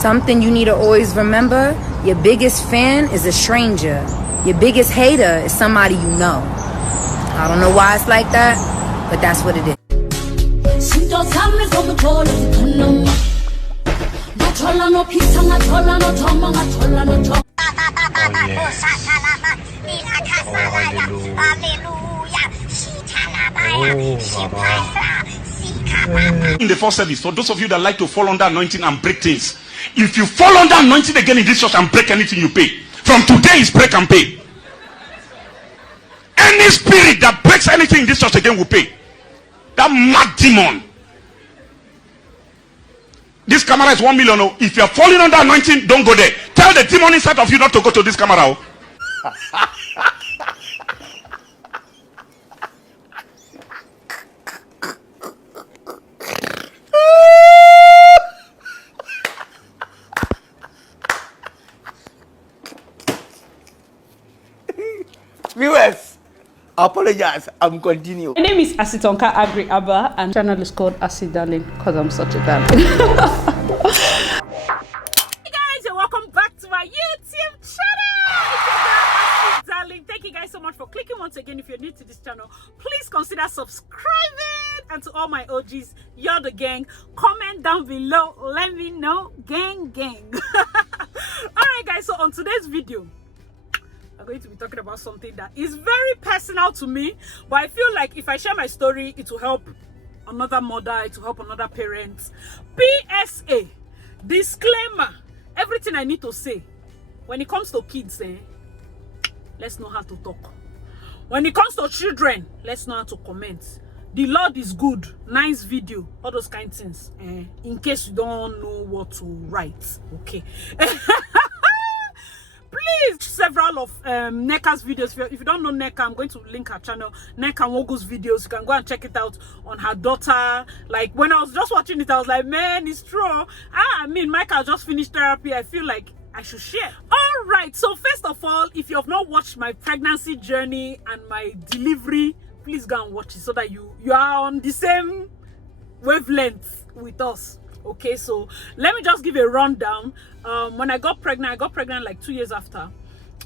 Something you need to always remember, your biggest fan is a stranger. Your biggest hater is somebody you know. I don't know why it's like that, but that's what it is. In the first service, for those of you that like to fall under anointing and break things, if you fall under anointing again in this church and break anything, you pay. From today is break and pay. Any spirit that breaks anything in this church again will pay. That mad demon. This camera is 1 million. Oh. If you are falling under anointing, don't go there. Tell the demon inside of you not to go to this camera. Oh. Viewers, I apologize. I'm continuing. My name is Asitonka Agri Abba, and channel is called Acid Darling because I'm such a darling. Hey guys, and welcome back to my YouTube channel. It's your girl Acid Darling. Thank you guys so much for clicking once again. If you're new to this channel, please consider subscribing. And to all my OGs, you're the gang. Comment down below. Let me know, gang. Alright guys, so on today's video, I'm going to be talking about something that is very personal to me, but I feel like if I share my story, it will help another mother, it will help another parent. PSA, disclaimer, everything I need to say when it comes to kids, let's know how to talk. When it comes to children, let's know how to comment. The Lord is good, nice video, all those kind of things, in case you don't know what to write, okay? Please, several of Neka's videos. If you don't know Neka, I'm going to link her channel, Neka Wogo's videos. You can go and check it out on her daughter. Like, when I was just watching it, I was like, man, it's true. I mean, Michael just finished therapy. I feel like I should share. All right, so first of all, if you have not watched my pregnancy journey and my delivery, please go and watch it so that you are on the same wavelength with us. Okay, so let me just give a rundown. When I got pregnant like 2 years after.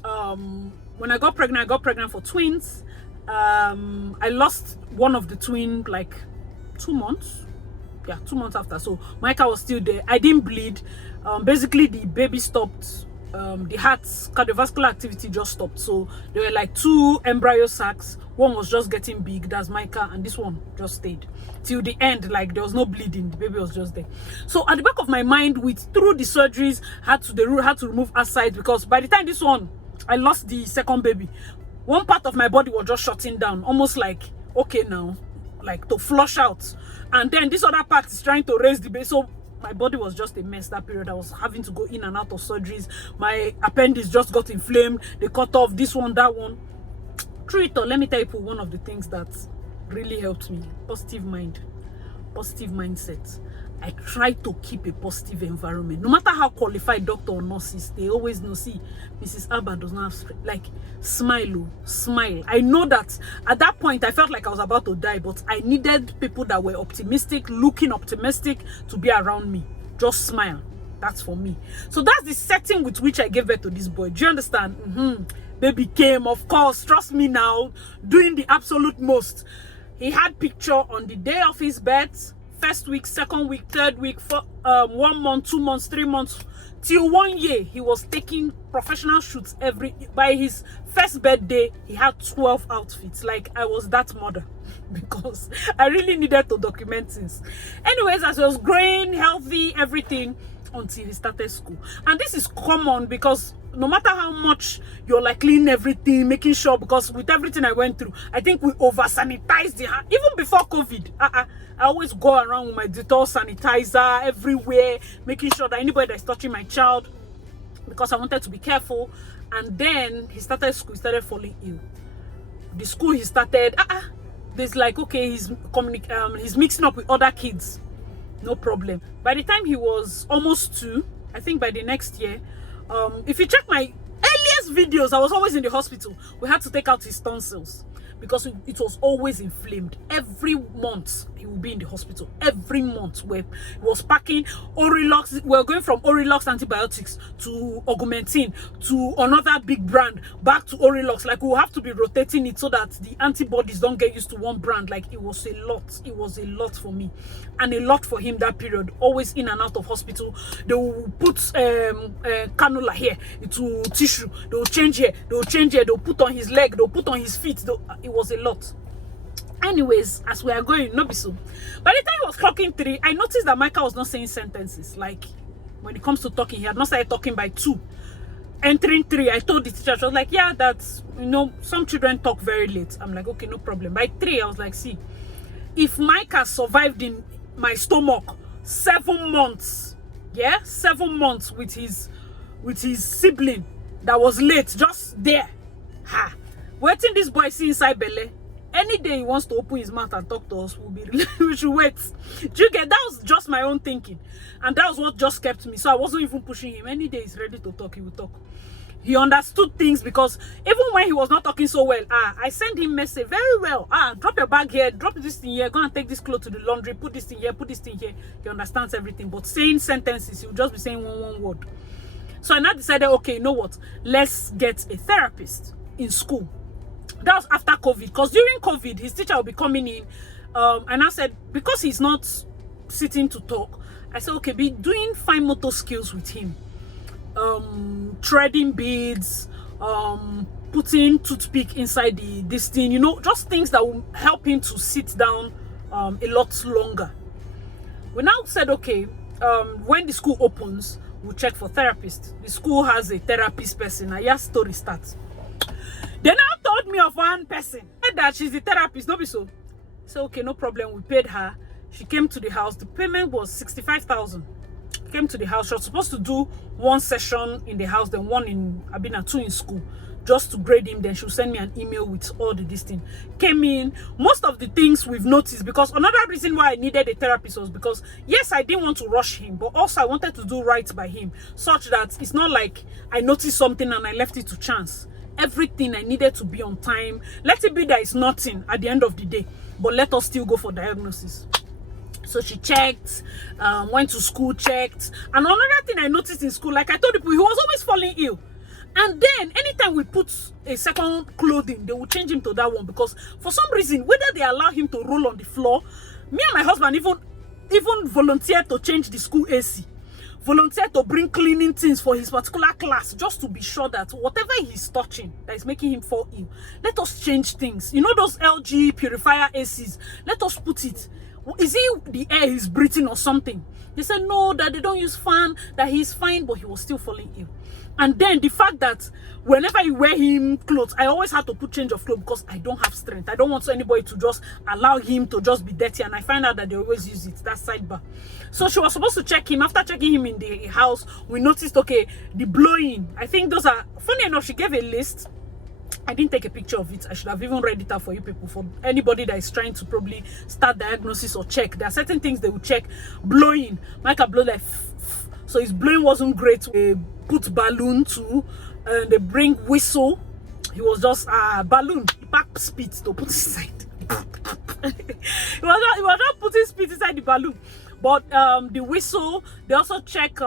When I got pregnant for twins. I lost one of the twin like 2 months. Yeah, 2 months after. So Micah was still there. I didn't bleed. Basically the baby stopped. The heart's cardiovascular activity just stopped. So there were like 2 embryo sacs. One was just getting big, that's Micah, and this one just stayed till the end. Like, there was no bleeding, the baby was just there. So at the back of my mind, through the surgeries, had to remove aside, because by the time this one, I lost the second baby, one part of my body was just shutting down, almost like, okay now, like to flush out, and then this other part is trying to raise the baby. So my body was just a mess that period. I was having to go in and out of surgeries. My appendix just got inflamed. They cut off this one, that one. Through it all, let me tell you one of the things that really helped me: positive mind, positive mindset. I try to keep a positive environment. No matter how qualified doctor or nurses, they always know, see, Mrs. Abba does not have, like, smile. I know that at that point I felt like I was about to die, but I needed people that were optimistic, looking optimistic, to be around me. Just smile. That's for me. So that's the setting with which I gave birth to this boy. Do you understand? Baby came, of course, trust me now, doing the absolute most. He had picture on the day of his birth, first week, second week, third week, 1 month, 2 months, 3 months, till 1 year. He was taking professional shoots by his first birthday. He had 12 outfits. Like, I was that mother because I really needed to document things. Anyways, as he was growing, healthy, everything, until he started school. And this is common because no matter how much you're like cleaning everything, making sure, because with everything I went through, I think we over sanitized the hand. Even before COVID, I always go around with my Dettol sanitizer everywhere, making sure that anybody that's touching my child, because I wanted to be careful. And then he started school, he started falling ill. The school he started, there's like, okay, he's mixing up with other kids. No problem. By the time he was almost 2, I think by the next year, if you check my earliest videos, I was always in the hospital. We had to take out his tonsils because it was always inflamed. Every month he would be in the hospital. Every month where he was packing Orilox. We were going from Orilox antibiotics to Augmentin to another big brand back to Orilox. Like, we will have to be rotating it so that the antibodies don't get used to one brand. Like, it was a lot. It was a lot for me and a lot for him that period. Always in and out of hospital. They will put cannula here into tissue. They will change here. They will change here. They will put on his leg. They will put on his feet. It was a lot. Anyways, as we are going, no be so. By the time he was clocking 3, I noticed that Michael was not saying sentences. Like, when it comes to talking, he had not started talking by 2. Entering 3, I told the teacher, she was like, yeah, that's, you know, some children talk very late. I'm like, okay, no problem. By 3, I was like, see, if Micah survived in my stomach 7 months, yeah, 7 months with his sibling that was late, just there, waiting this boy see inside belly. Any day he wants to open his mouth and talk to us, we should wait. Do you get? That was just my own thinking, and that was what just kept me. So I wasn't even pushing him. Any day he's ready to talk, he will talk. He understood things, because even when he was not talking so well, I sent him message very well. Drop your bag here, drop this thing here, go and take this clothes to the laundry, put this thing here, put this thing here. He understands everything, but saying sentences, he will just be saying one word. So I now decided, okay, you know what? Let's get a therapist in school. That was after COVID, because during COVID, his teacher will be coming in, and I said, because he's not sitting to talk, I said, okay, be doing fine motor skills with him. Threading beads, putting toothpick inside this thing, you know, just things that will help him to sit down a lot longer. We now said, okay, when the school opens, we'll check for therapists. The school has a therapist person. Now, your story starts. They now told me of one person that she's the therapist. No be so. So okay, no problem. We paid her. She came to the house. The payment was 65,000. Came to the house. She was supposed to do 1 session in the house, then 1 in Abina, 2 in school, just to grade him. Then she'll send me an email with all this thing. Came in. Most of the things we've noticed, because another reason why I needed a therapist was because, yes, I didn't want to rush him, but also I wanted to do right by him, such that it's not like I noticed something and I left it to chance. Everything I needed to be on time. Let it be that it's nothing at the end of the day, but let us still go for diagnosis. So she checked, went to school, checked. And another thing I noticed in school, like I told people, he was always falling ill. And then anytime we put a second clothing, they will change him to that one, because for some reason, whether they allow him to roll on the floor, me and my husband even volunteered to change the school AC. Volunteer to bring cleaning things for his particular class, just to be sure that whatever he's touching that is making him fall ill, let us change things. You know those LG purifier ACs, let us put it. Is it the air he's breathing or something? They said no, that they don't use fan, that he's fine, but he was still falling ill. And then the fact that whenever you wear him clothes, I always have to put change of clothes, because I don't have strength. I don't want anybody to just allow him to just be dirty, and I find out that they always use it, that sidebar. So she was supposed to check him. After checking him in the house, we noticed, okay, the blowing. I think those are, funny enough, she gave a list. I didn't take a picture of it. I should have even read it out for you people, for anybody that is trying to probably start diagnosis or check. There are certain things they will check. Blowing. Michael blow like so his blowing wasn't great. They put balloon too, and they bring whistle. He was just balloon. He packed spit to put inside. he was not putting spit inside the balloon. But the whistle, they also check,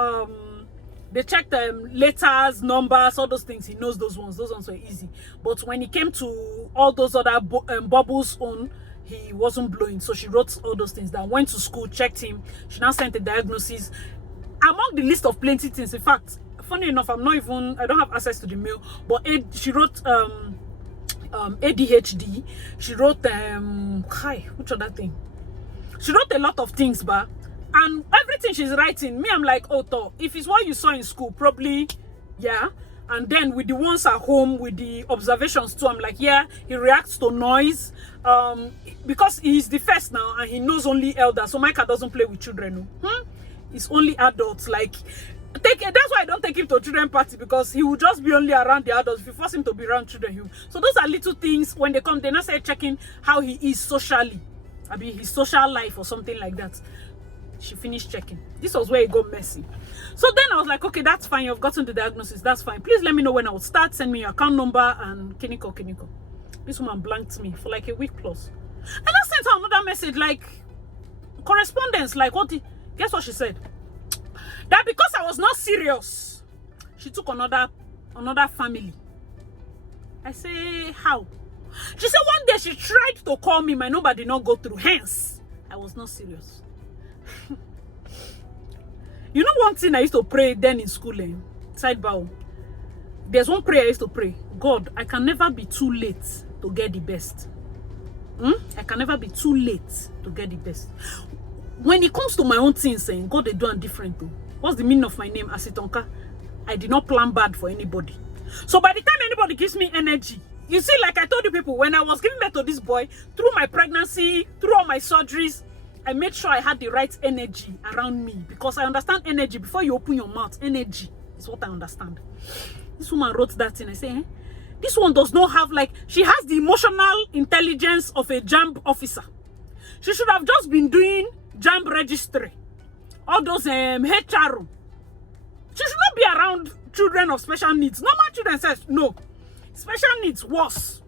they checked letters, numbers, all those things. He knows those ones. Those ones were easy. But when it came to all those other bubbles on, he wasn't blowing. So she wrote all those things down. Went to school, checked him. She now sent a diagnosis. Among the list of plenty things, in fact, funny enough, I don't have access to the mail, but she wrote ADHD. She wrote, which other thing? She wrote a lot of things, but and everything she's writing, me, I'm like, oh, if it's what you saw in school, probably, yeah. And then with the ones at home, with the observations too, I'm like, yeah, he reacts to noise. Because he's the first now, and he knows only elders. So Micah doesn't play with children. It's only adults. Like, that's why I don't take him to children party, because he will just be only around the adults. If you force him to be around children, so those are little things. When they come, they now start checking how he is socially. I mean, his social life or something like that. She finished checking. This was where it got messy. So then I was like, okay, that's fine. You've gotten the diagnosis. That's fine. Please let me know when I will start. Send me your account number and kiniko. This woman blanked me for like a week plus. And I sent her another message, like correspondence, like guess what she said? That because I was not serious, she took another family. I say, how? She said one day she tried to call me, my number did not go through, hence I was not serious. You know one thing I used to pray then in school, sidebar. There's one prayer I used to pray. God, I can never be too late to get the best. I can never be too late to get the best. When it comes to my own things, God, they do it different too. What's the meaning of my name, Asitonka? I did not plan bad for anybody. So by the time anybody gives me energy, you see, like I told you people, when I was giving birth to this boy, through my pregnancy, through all my surgeries, I made sure I had the right energy around me, because I understand energy. Before you open your mouth, energy is what I understand. This woman wrote that thing. I say, this one does not have, like, she has the emotional intelligence of a JAMB officer. She should have just been doing JAMB registry. All those HR. She should not be around children of special needs. Normal children says, no. Special needs, worse.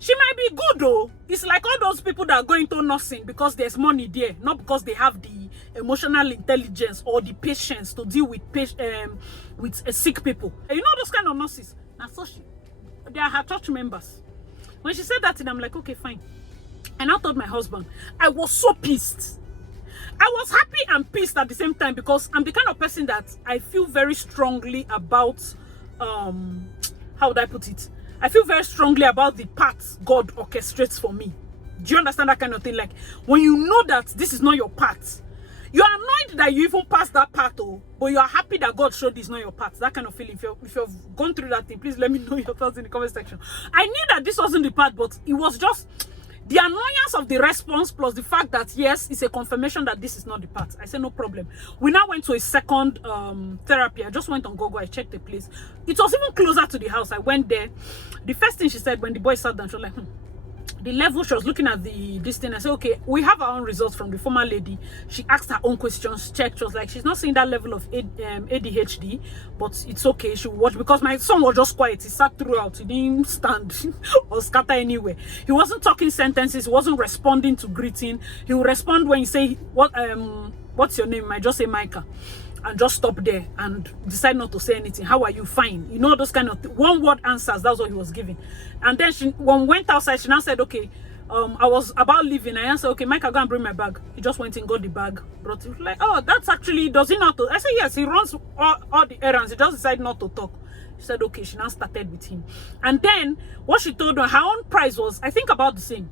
She might be good though. It's like all those people that are going to nursing because there's money there, not because they have the emotional intelligence or the patience to deal with sick people. You know those kind of nurses. Now, so they are her church members. When she said that, I'm like, okay, fine. And I told my husband, I was so pissed. I was happy and pissed at the same time, because I'm the kind of person that I feel very strongly about, how would I put it? I feel very strongly about the paths God orchestrates for me. Do you understand that kind of thing? Like, when you know that this is not your path, you are annoyed that you even passed that path, but you are happy that God showed this is not your path. That kind of feeling. If you've gone through that thing, please let me know your thoughts in the comment section. I knew that this wasn't the path, but it was just the annoyance of the response plus the fact that, yes, it's a confirmation that this is not the path. I said, no problem. We now went to a second therapy. I just went on Google. I checked the place. It was even closer to the house. I went there. The first thing she said when the boy sat down, she was like, the level, she was looking at this thing. I said, okay, we have our own results from the former lady. She asked her own questions, checked. She was like, she's not seeing that level of ADHD, but it's okay. She will watch, because my son was just quiet. He sat throughout. He didn't stand or scatter anywhere. He wasn't talking sentences. He wasn't responding to greeting. He will respond when you say, what's your name? I might just say Micah. And just stop there and decide not to say anything. How are you? Fine. You know, those kind of one word answers. That's what he was giving. And then when we went outside, she now said, okay, I was about leaving. I answered, okay, Micah, go and bring my bag. He just went in, got the bag, brought it. Like, oh, that's actually, does he not to? I said, yes, he runs all the errands. He just decided not to talk. She said, okay. She now started with him. And then what she told her own price was, I think, about the same.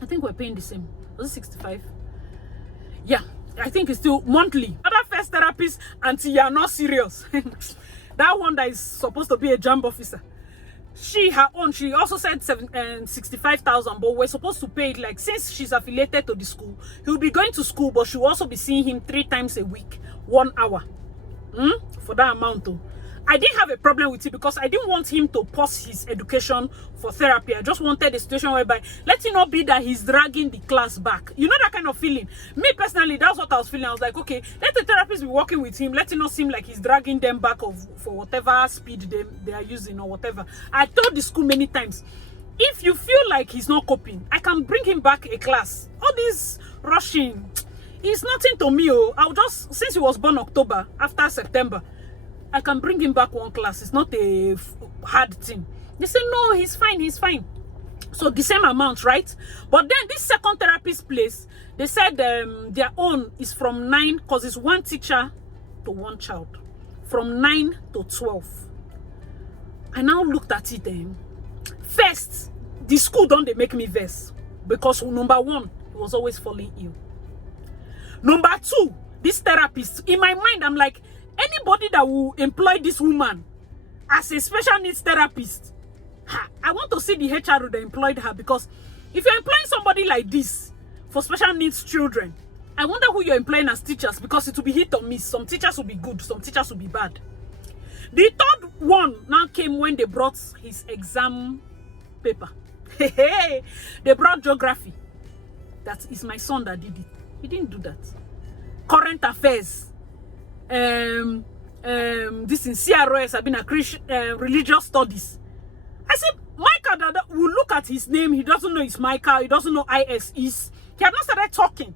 I think we're paying the same. Was it 65? Yeah. I think it's still monthly. Other first therapist until you are not serious. That one that is supposed to be a JAMB officer. Her own, she also said 65,000, but we're supposed to pay it, like, since she's affiliated to the school, he'll be going to school, but she'll also be seeing him 3 times a week, 1 hour. For that amount though. I didn't have a problem with it, because I didn't want him to pause his education for therapy. I just wanted a situation whereby, let it not be that he's dragging the class back. You know that kind of feeling? Me personally, that's what I was feeling. I was like, okay, let the therapist be working with him. Let it not seem like he's dragging them back for whatever speed they are using or whatever. I told the school many times, if you feel like he's not coping, I can bring him back a class. All this rushing, it's nothing to me. I'll just, since he was born October, after September, I can bring him back 1 class. It's not a hard thing. They say, no, he's fine, he's fine. So the same amount, right? But then this second therapist place, they said their own is from 9, because it's 1 teacher to 1 child. From 9 to 12. I now looked at it. First, the school don't they make me vex. Because number 1, he was always falling ill. Number 2, this therapist, in my mind, I'm like, anybody that will employ this woman as a special needs therapist, I want to see the HR that employed her, because if you're employing somebody like this for special needs children, I wonder who you're employing as teachers, because it will be hit or miss. Some teachers will be good, some teachers will be bad. The third one now came when they brought his exam paper. They brought geography. That is my son that did it. He didn't do that. Current affairs. This in CROS have been a Christian religious studies. I said, Micah that will look at his name, he doesn't know it's Micah, he doesn't know IS is. He had not started talking.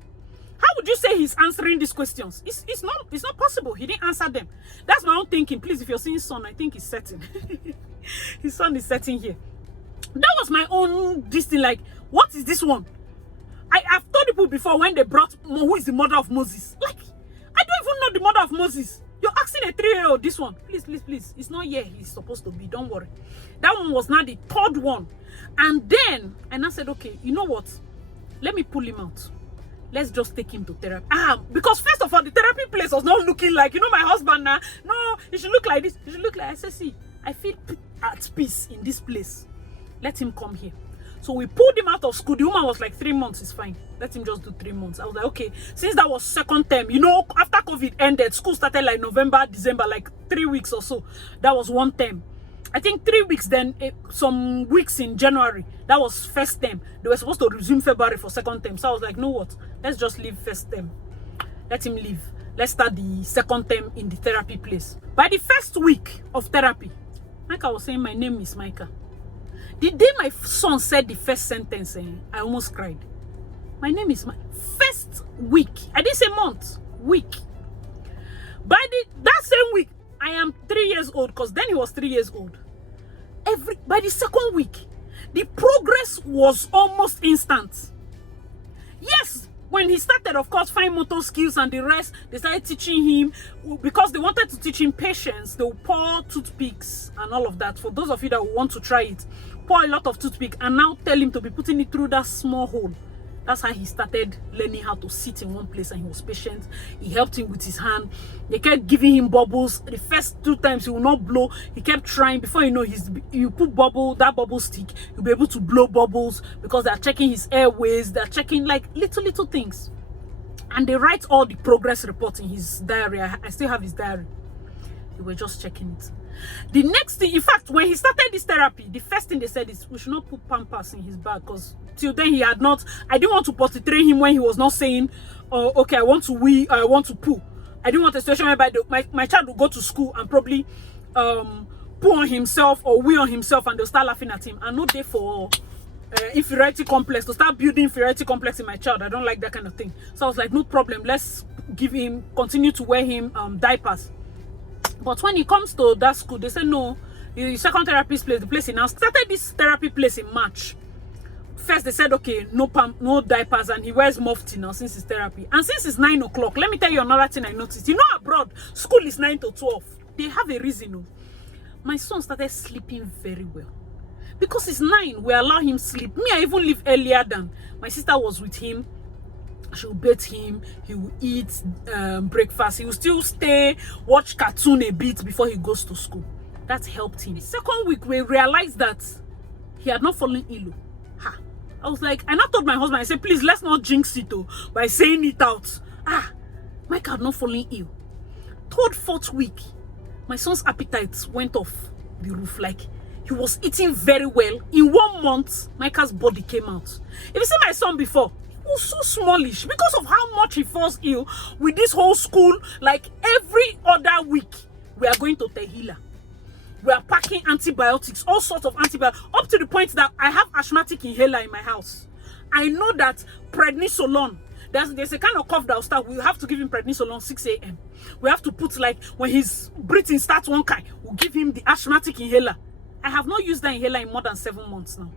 How would you say he's answering these questions? It's not possible. He didn't answer them. That's my own thinking. Please, if you're seeing son, I think he's setting. His son is setting here. That was my own this thing. Like, what is this one? I've told people before when they brought who is the mother of Moses. Like, I don't even know the mother of Moses. You're asking a 3-year-old this one. Please. It's not here he's supposed to be. Don't worry. That one was now the third one. And then, I said, okay, you know what? Let me pull him out. Let's just take him to therapy. Because first of all, the therapy place was not looking like, you know, my husband now. No, it should look like this. It should look like, I said, see, I feel at peace in this place. Let him come here. So we pulled him out of school. The woman was like, 3 months is fine. Let him just do 3 months. I was like, okay. Since that was second term, you know, after COVID ended, school started like November, December, like 3 weeks or so. That was one term. I think 3 weeks then, some weeks in January. That was first term. They were supposed to resume February for second term. So I was like, know what? Let's just leave first term. Let him leave. Let's start the second term in the therapy place. By the first week of therapy, Micah was saying, my name is Micah. The day my son said the first sentence, I almost cried. My name is first week. I didn't say month. Week. By that same week, I am 3 years old, because then he was 3 years old. By the second week, the progress was almost instant. Yes, when he started, of course, fine motor skills and the rest, they started teaching him, because they wanted to teach him patience. They would pour toothpicks and all of that. For those of you that want to try it, pour a lot of toothpick and now tell him to be putting it through that small hole. That's how he started learning how to sit in one place, and he was patient. He helped him with his hand. They kept giving him bubbles. The first 2 times he will not blow. He kept trying. Before you know, you put that bubble stick, you'll be able to blow bubbles, because they're checking his airways. They're checking like little things. And they write all the progress reports in his diary. I still have his diary. They were just checking it. The next thing, in fact, when he started this therapy, the first thing they said is we should not put Pampers in his bag, because till then he had not. I didn't want to portray him when he was not saying, oh, okay, I want to wee, I want to poo. I didn't want a situation whereby my child would go to school and probably poo on himself or wee on himself, and they'll start laughing at him. And not there for inferiority complex, to start building inferiority complex in my child. I don't like that kind of thing. So I was like, no problem, let's continue to wear him diapers. But when he comes to that school, they said no, the second therapist place, the place he now started this therapy place in March. First they said, okay, no diapers, and he wears mufti now since his therapy. And since it's 9 o'clock, let me tell you another thing I noticed. You know, abroad, school is 9 to 12. They have a reason. No? My son started sleeping very well. Because it's 9, we allow him sleep. Me, I even leave earlier than my sister was with him. She will bathe him, he will eat breakfast, he will still stay, watch cartoon a bit before he goes to school. That helped him. The second week, we realized that he had not fallen ill. I was like, and I told my husband, I said, please, let's not jinx it by saying it out. Mike had not fallen ill. Third, fourth week, my son's appetite went off the roof. Like, he was eating very well. In 1 month, Micah's body came out. If you see my son before, was so smallish because of how much he falls ill with this whole school. Like every other week, we are going to Tehila. We are packing antibiotics, all sorts of antibiotics, up to the point that I have asthmatic inhaler in my house. I know that prednisolone, there's a kind of cough that will start. We have to give him prednisolone 6 a.m. We have to put, like, when his breathing starts one kind, we'll give him the asthmatic inhaler. I have not used that inhaler in more than 7 months now.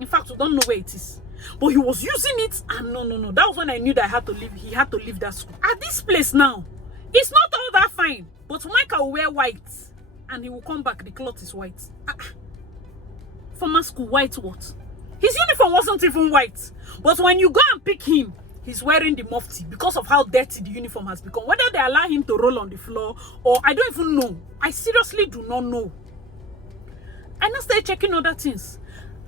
In fact, we don't know where it is. But he was using it, and no. That was when I knew that he had to leave that school. At this place now, it's not all that fine. But Micah will wear white, and he will come back, the cloth is white. Former school, white what? His uniform wasn't even white. But when you go and pick him, he's wearing the mufti because of how dirty the uniform has become. Whether they allow him to roll on the floor, or I don't even know. I seriously do not know. I now started checking other things.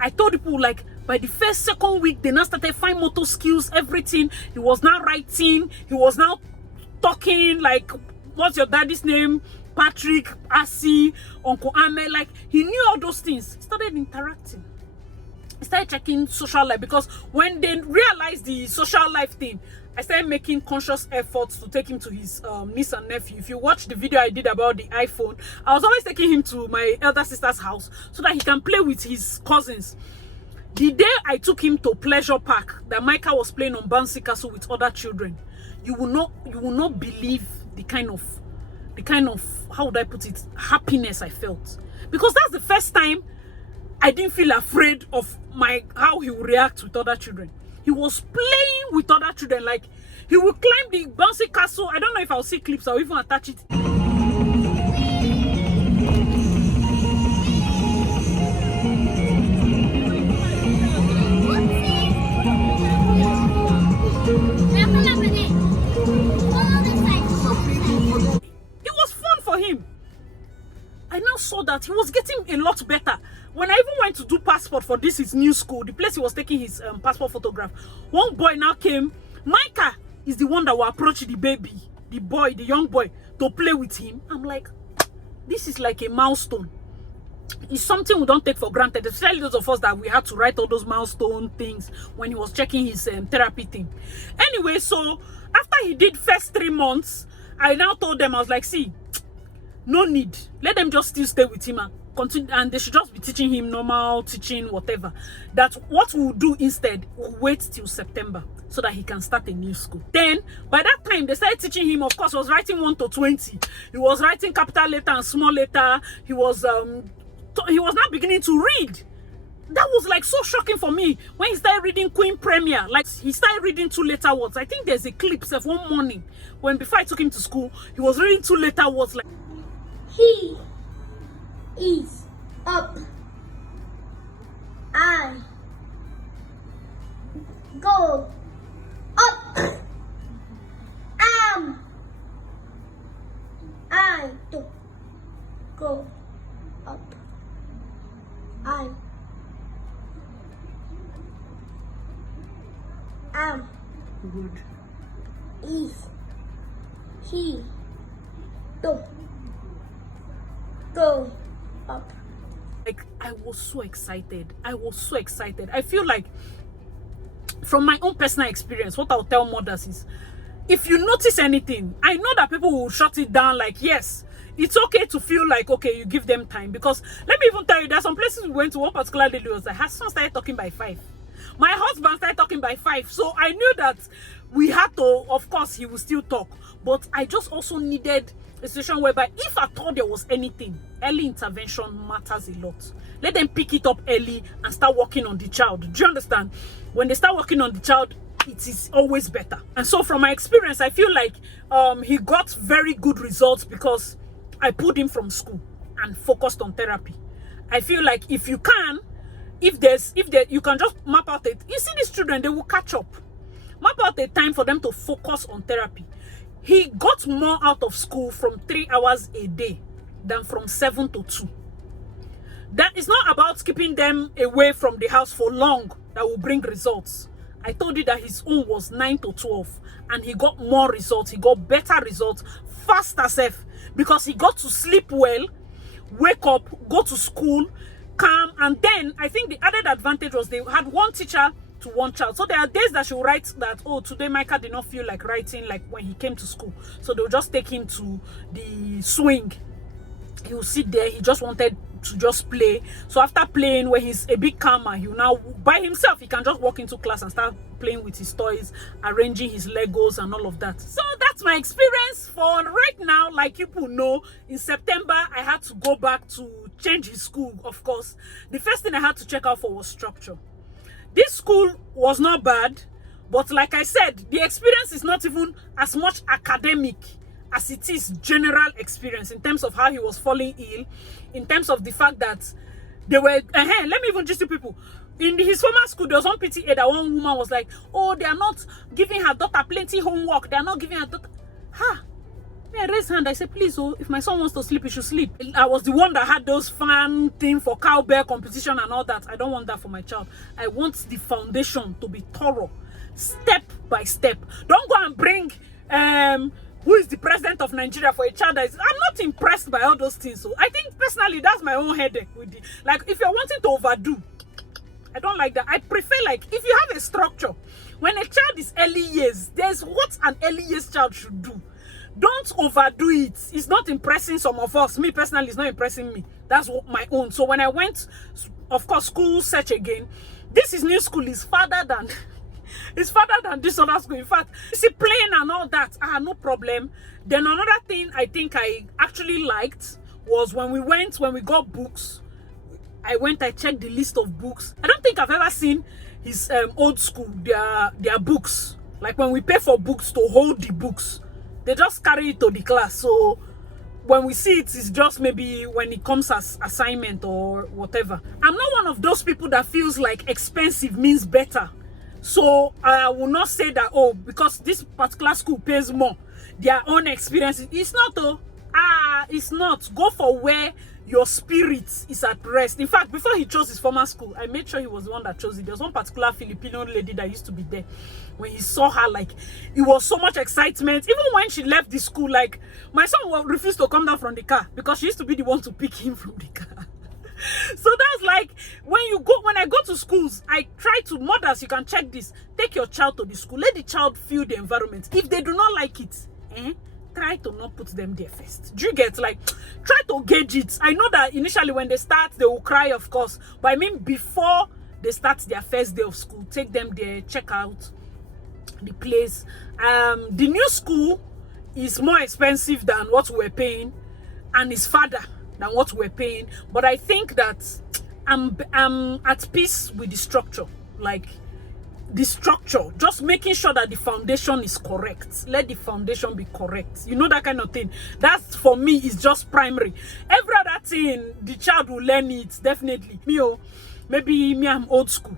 I told people, like, by the first, second week, they now started fine motor skills, everything. He was now writing. He was now talking, like, what's your daddy's name? Patrick, Asi, Uncle Ame. Like, he knew all those things. He started interacting. He started checking social life, because when they realized the social life thing, I started making conscious efforts to take him to his niece and nephew. If you watch the video I did about the iPhone, I was always taking him to my elder sister's house so that he can play with his cousins. The day I took him to Pleasure Park, that Micah was playing on bouncy castle with other children, you will not believe the kind of how would I put it, happiness I felt, because that's the first time I didn't feel afraid of how he would react with other children. He was playing with other children, like he would climb the bouncy castle. I don't know if I'll see clips or even attach it. It was fun for him. I now saw that he was getting a lot better. When I even went to do passport for his new school, the place he was taking his passport photograph, one boy now came. Micah is the one that will approach the baby, the young boy, to play with him. I'm like, this is like a milestone. It's something we don't take for granted, especially those of us that we had to write all those milestone things when he was checking his therapy thing. Anyway, so after he did first 3 months, I now told them, I was like, see, no need. Let them just still stay with him and continue, and they should just be teaching him normal teaching, whatever. That what we'll do instead, we'll wait till September so that he can start a new school. Then by that time they started teaching him. Of course, he was writing 1 to 20. He was writing capital letter and small letter. He was now beginning to read. That was like so shocking for me when he started reading Queen Premier. Like he started reading 2-letter words. I think there's a clip of one morning when before I took him to school, he was reading 2-letter words like, he is up. I go up. I do go up. I am good. Is he do go up. Like I was so excited. I feel like from my own personal experience, what I'll tell mothers is, if you notice anything, I know that people will shut it down like, yes, it's okay to feel like, okay, you give them time. Because let me even tell you, there's some places we went to. One particular lady was like, her son started talking by 5. My husband started talking by 5. So I knew that we had to, of course, he will still talk. But I just also needed a situation whereby if at all there was anything, early intervention matters a lot. Let them pick it up early and start working on the child. Do you understand? When they start working on the child, it is always better. And so from my experience, I feel like he got very good results because I pulled him from school and focused on therapy. I feel like if you can, you can just map out it. You see these children, they will catch up. Map out a time for them to focus on therapy. He got more out of school from 3 hours a day than from 7 to 2. That is not about keeping them away from the house for long that will bring results. I told you that his own was 9 to 12 and he got more results. He got better results, faster safe, because he got to sleep well, wake up, go to school, calm. And then I think the added advantage was they had one teacher to one child. So there are days that she will write that, oh, today Micah did not feel like writing like when he came to school. So they'll just take him to the swing. He will sit there. He just wanted to just play. So after playing, when he's a bit calmer, he'll now by himself, he can just walk into class and start playing with his toys, arranging his Legos and all of that. So that's my experience for right now. Like people know, in September I had to go back to change his school. Of course, the first thing I had to check out for was structure. This school was not bad, but like I said, the experience is not even as much academic as it is general experience in terms of how he was falling ill, in terms of the fact that they were, let me even just tell people, in his former school, there was one PTA that one woman was like, oh, they are not giving her daughter plenty homework. They are not giving her daughter. Ha! I raised hand. I said, please, oh, if my son wants to sleep, he should sleep. I was the one that had those fun thing for cowbell competition and all that. I don't want that for my child. I want the foundation to be thorough, step by step. Don't go and bring who is the president of Nigeria for a child that is. I'm not impressed by all those things. So I think personally that's my own headache with the, like, if you're wanting to overdo, I don't like that. I prefer, like, if you have a structure, when a child is early years, there's what an early years child should do. Don't overdo it. It's not impressing some of us. Me personally, it's not impressing me. That's my own. So when I went, of course, school search again, this is new school is farther than it's farther than this other school. In fact, discipline and all that, no problem. Then another thing I think I actually liked was when we got books. I checked the list of books. I don't think I've ever seen his old school, their books. Like when we pay for books to hold the books, they just carry it to the class. So when we see it, it's just maybe when it comes as assignment or whatever. I'm not one of those people that feels like expensive means better. So I will not say that, oh, because this particular school pays more, their own experiences. It's not, though. It's not. Go for where your spirit is at rest. In fact, before he chose his former school, I made sure he was the one that chose it. There was one particular Filipino lady that used to be there. When he saw her, like, it was so much excitement. Even when she left the school, like, my son refused to come down from the car because she used to be the one to pick him from the car. So that's like, when I go to schools, I try to, mothers, you can check this, take your child to the school, let the child feel the environment. If they do not like it, try to not put them there first. Do you get, like, try to gauge it. I know that initially when they start, they will cry, of course, but I mean before they start their first day of school, take them there, check out the place. The new school is more expensive than what we're paying, and it's farther than what we're paying, but I think that I'm at peace with the structure. Like, the structure, just making sure that the foundation is correct. Let the foundation be correct, you know, that kind of thing. That's, for me, is just primary. Every other thing, the child will learn it, definitely. Maybe me, I'm old school.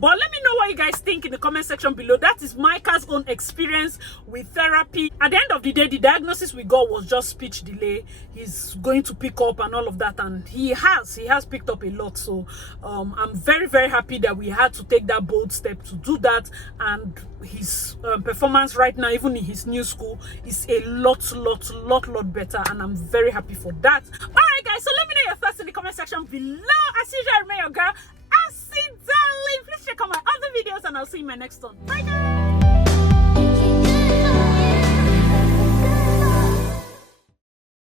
But let me know what you guys think in the comment section below. That is Micah's own experience with therapy. At the end of the day, the diagnosis we got was just speech delay. He's going to pick up and all of that, and he has picked up a lot. So I'm very, very happy that we had to take that bold step to do that. And his performance right now, even in his new school, is a lot better, and I'm very happy for that. All right, guys, so let me know your thoughts in the comment section below. As usual, I remain your girl, Darling. Please check out my other videos, and I'll see you in my next one. Bye, guys.